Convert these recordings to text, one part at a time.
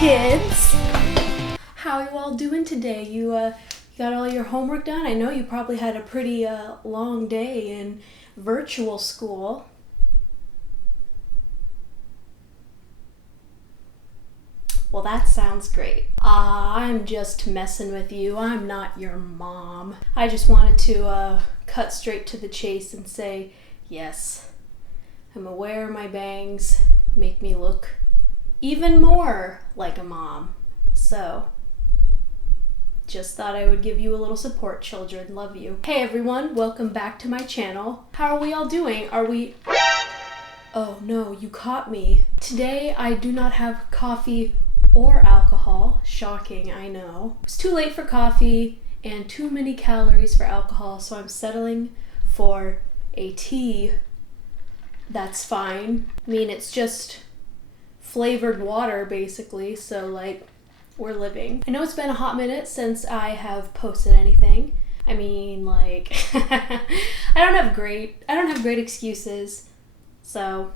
kids! How are you all doing today? You got all your homework done? I know you probably had a pretty long day in virtual school. Well, that sounds great. I'm just messing with you. I'm not your mom. I just wanted to cut straight to the chase and say, yes, I'm aware my bangs make me look even more like a mom. So, just thought I would give you a little support, children. Love you. Hey everyone, welcome back to my channel. How are we all doing? Oh no, you caught me. Today I do not have coffee or alcohol. Shocking, I know. It's too late for coffee and too many calories for alcohol, so I'm settling for a tea. That's fine. I mean, it's just flavored water basically, so like, we're living. I know it's been a hot minute since I have posted anything. I mean, like, I don't have great excuses, so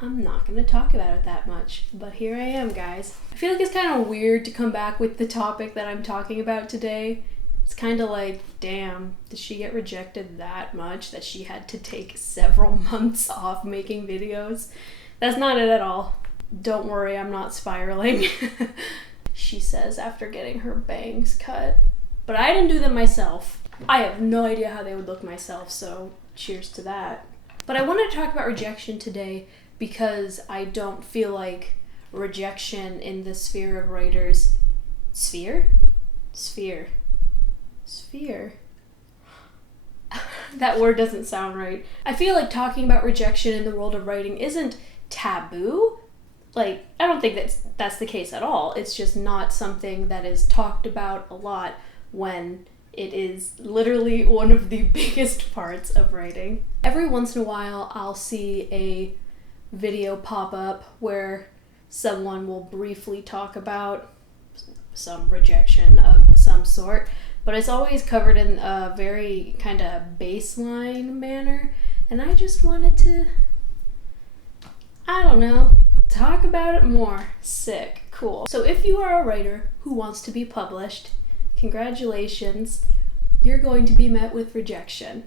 I'm not gonna talk about it that much, but here I am, guys. I feel like it's kind of weird to come back with the topic that I'm talking about today. It's kind of like, damn, did she get rejected that much that she had to take several months off making videos? That's not it at all. Don't worry, I'm not spiraling. She says after getting her bangs cut. But I didn't do them myself. I have no idea how they would look myself, so cheers to that. But I wanted to talk about rejection today because I don't feel like rejection in the sphere of writers... Sphere? That word doesn't sound right. I feel like talking about rejection in the world of writing isn't taboo. Like, I don't think that's the case at all. It's just not something that is talked about a lot when it is literally one of the biggest parts of writing. Every once in a while, I'll see a video pop up where someone will briefly talk about some rejection of some sort, but it's always covered in a very kind of baseline manner, and I just wanted to, I don't know, talk about it more. Sick. Cool. So if you are a writer who wants to be published, congratulations, you're going to be met with rejection.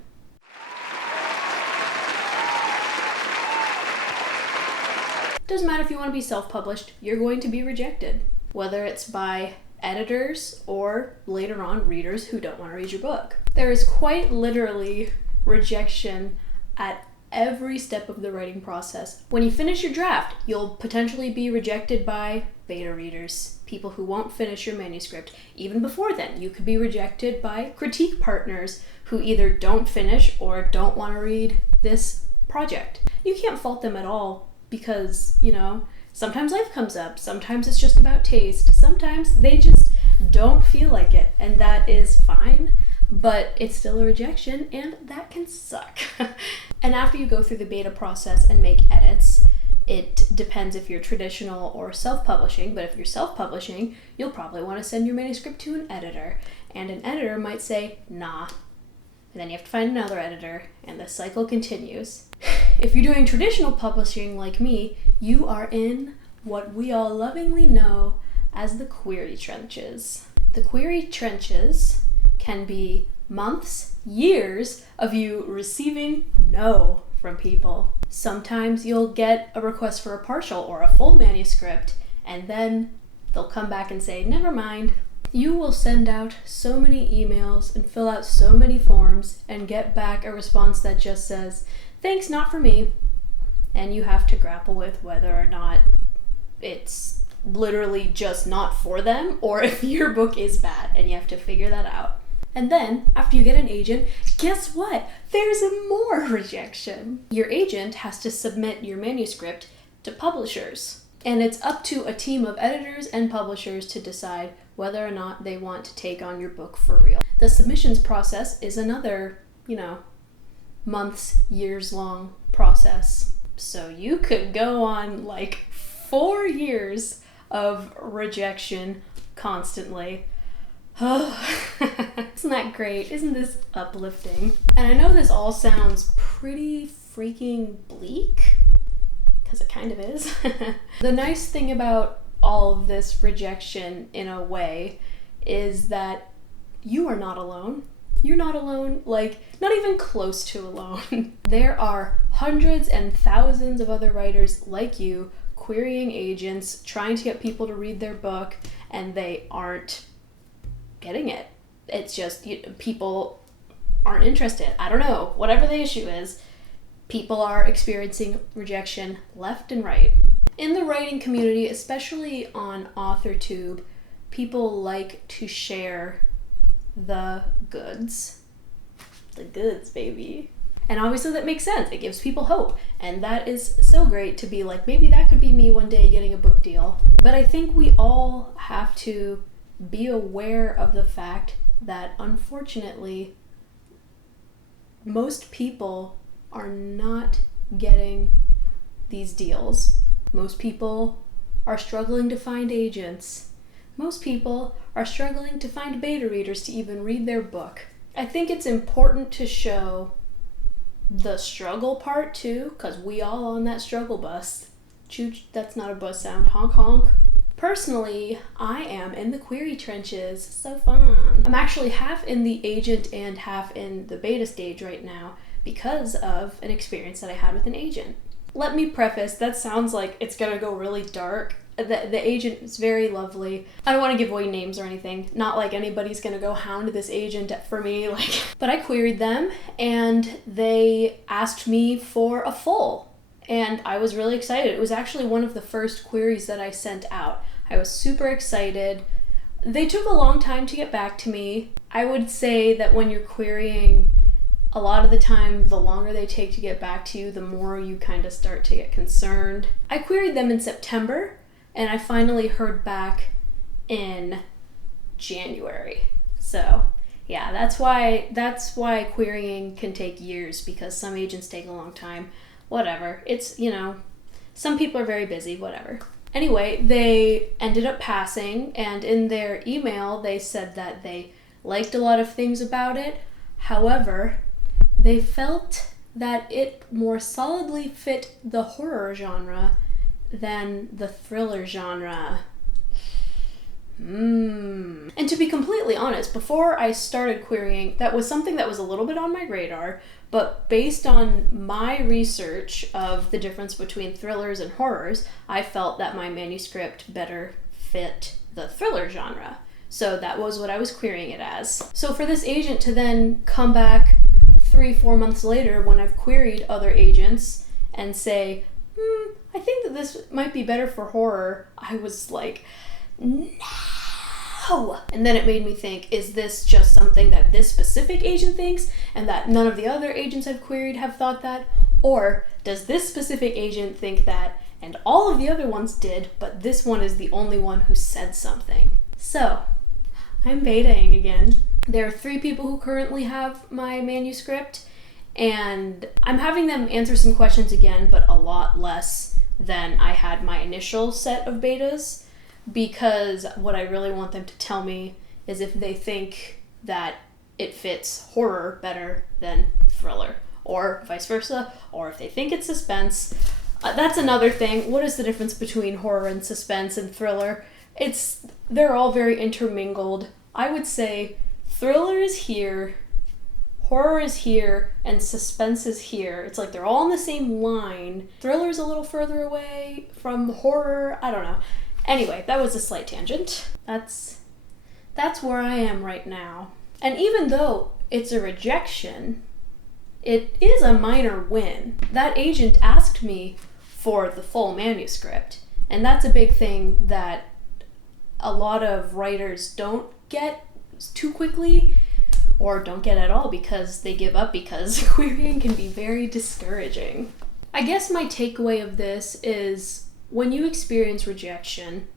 Doesn't matter if you want to be self-published, you're going to be rejected. Whether it's by editors or later on readers who don't want to read your book. There is quite literally rejection at every step of the writing process. When you finish your draft, you'll potentially be rejected by beta readers, people who won't finish your manuscript. Even before then, you could be rejected by critique partners who either don't finish or don't want to read this project. You can't fault them at all because, you know, sometimes life comes up, sometimes it's just about taste, sometimes they just don't feel like it, and that is fine, but it's still a rejection, and that can suck. And after you go through the beta process and make edits, it depends if you're traditional or self-publishing, but if you're self-publishing, you'll probably want to send your manuscript to an editor, and an editor might say, nah, and then you have to find another editor, and the cycle continues. If you're doing traditional publishing like me, you are in what we all lovingly know as the query trenches. The query trenches can be months, years of you receiving no from people. Sometimes you'll get a request for a partial or a full manuscript, and then they'll come back and say, never mind. You will send out so many emails and fill out so many forms and get back a response that just says, thanks, not for me. And you have to grapple with whether or not it's literally just not for them or if your book is bad, and you have to figure that out. And then, after you get an agent, guess what? There's more rejection. Your agent has to submit your manuscript to publishers. And it's up to a team of editors and publishers to decide whether or not they want to take on your book for real. The submissions process is another, months, years long process. So you could go on like 4 years of rejection constantly. Isn't that great? Isn't this uplifting? And I know this all sounds pretty freaking bleak, because it kind of is. The nice thing about all of this rejection in a way is that you are not alone. You're not alone, like, not even close to alone. There are hundreds and thousands of other writers like you querying agents, trying to get people to read their book, and they aren't getting it. It's just people aren't interested. I don't know. Whatever the issue is, people are experiencing rejection left and right. In the writing community, especially on AuthorTube, people like to share the goods. The goods, baby. And obviously that makes sense. It gives people hope. And that is so great to be like, maybe that could be me one day getting a book deal. But I think we all have to be aware of the fact that unfortunately, most people are not getting these deals. Most people are struggling to find agents. Most people are struggling to find beta readers to even read their book. I think it's important to show the struggle part too, because we all on that struggle bus. Choo, that's not a bus sound. Honk honk. Personally, I am in the query trenches. So fun. I'm actually half in the agent and half in the beta stage right now because of an experience that I had with an agent. Let me preface, that sounds like it's gonna go really dark. The agent is very lovely. I don't want to give away names or anything. Not like anybody's gonna go hound this agent for me, like. But I queried them and they asked me for a full. And I was really excited. It was actually one of the first queries that I sent out. I was super excited. They took a long time to get back to me. I would say that when you're querying, a lot of the time, the longer they take to get back to you, the more you kind of start to get concerned. I queried them in September, and I finally heard back in January. So yeah, that's why querying can take years, because some agents take a long time. Whatever. It's, some people are very busy, whatever. Anyway, they ended up passing, and in their email, they said that they liked a lot of things about it. However, they felt that it more solidly fit the horror genre than the thriller genre. And to be completely honest, before I started querying, that was something that was a little bit on my radar, but based on my research of the difference between thrillers and horrors, I felt that my manuscript better fit the thriller genre. So that was what I was querying it as. So for this agent to then come back 3-4 months later when I've queried other agents and say, I think that this might be better for horror, I was like, no! And then it made me think, is this just something that this specific agent thinks and that none of the other agents I've queried have thought that? Or does this specific agent think that and all of the other ones did, but this one is the only one who said something? So, I'm betaing again. There are 3 people who currently have my manuscript, and I'm having them answer some questions again, but a lot less than I had my initial set of betas, because what I really want them to tell me is if they think that it fits horror better than thriller, or vice versa, or if they think it's suspense. That's another thing. What is the difference between horror and suspense and thriller? They're all very intermingled. I would say thriller is here, horror is here, and suspense is here. It's like they're all on the same line. Thriller's a little further away from horror. I don't know. Anyway, that was a slight tangent. That's where I am right now. And even though it's a rejection, it is a minor win. That agent asked me for the full manuscript, and that's a big thing that a lot of writers don't get too quickly, or don't get at all because they give up, because querying can be very discouraging. I guess my takeaway of this is when you experience rejection,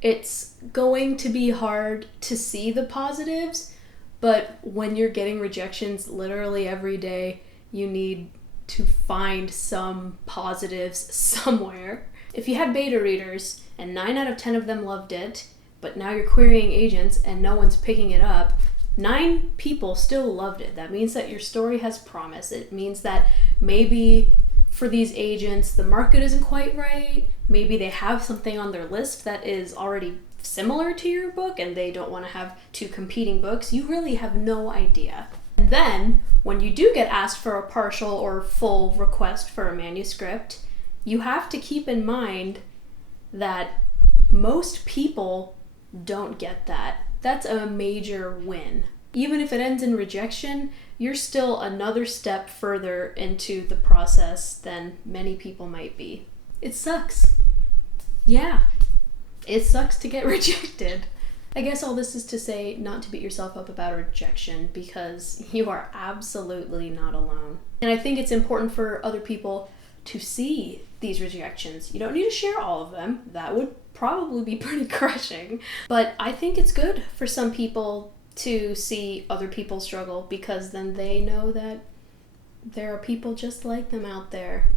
it's going to be hard to see the positives, but when you're getting rejections literally every day, you need to find some positives somewhere. If you had beta readers and 9 out of 10 of them loved it, but now you're querying agents and no one's picking it up, 9 people still loved it. That means that your story has promise. It means that maybe for these agents, the market isn't quite right. Maybe they have something on their list that is already similar to your book and they don't want to have two competing books. You really have no idea. And then, when you do get asked for a partial or full request for a manuscript, you have to keep in mind that most people don't get that. That's a major win. Even if it ends in rejection, you're still another step further into the process than many people might be. It sucks. Yeah, it sucks to get rejected. I guess all this is to say not to beat yourself up about rejection, because you are absolutely not alone. And I think it's important for other people to see these rejections. You don't need to share all of them. That would probably be pretty crushing. But I think it's good for some people to see other people struggle, because then they know that there are people just like them out there.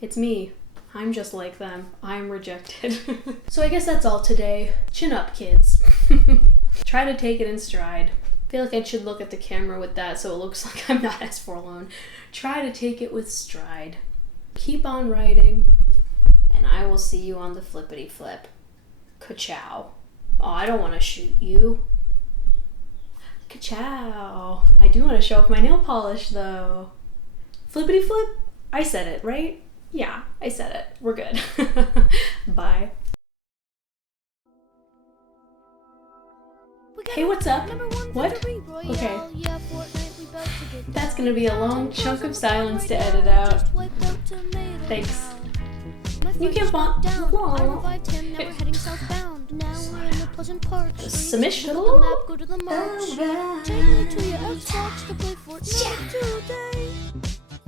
It's me. I'm just like them. I'm rejected. So I guess that's all today. Chin up, kids. Try to take it in stride. I feel like I should look at the camera with that so it looks like I'm not as forlorn. Try to take it with stride. Keep on writing, and I will see you on the flippity flip. Ka-chow. Oh, I don't want to shoot you. Ka-chow. I do want to show off my nail polish, though. Flippity flip? I said it, right? Yeah, I said it. We're good. Bye. Hey, what's up? What? Okay. That's gonna be a long chunk of silence to edit out. Thanks. You can't want submission.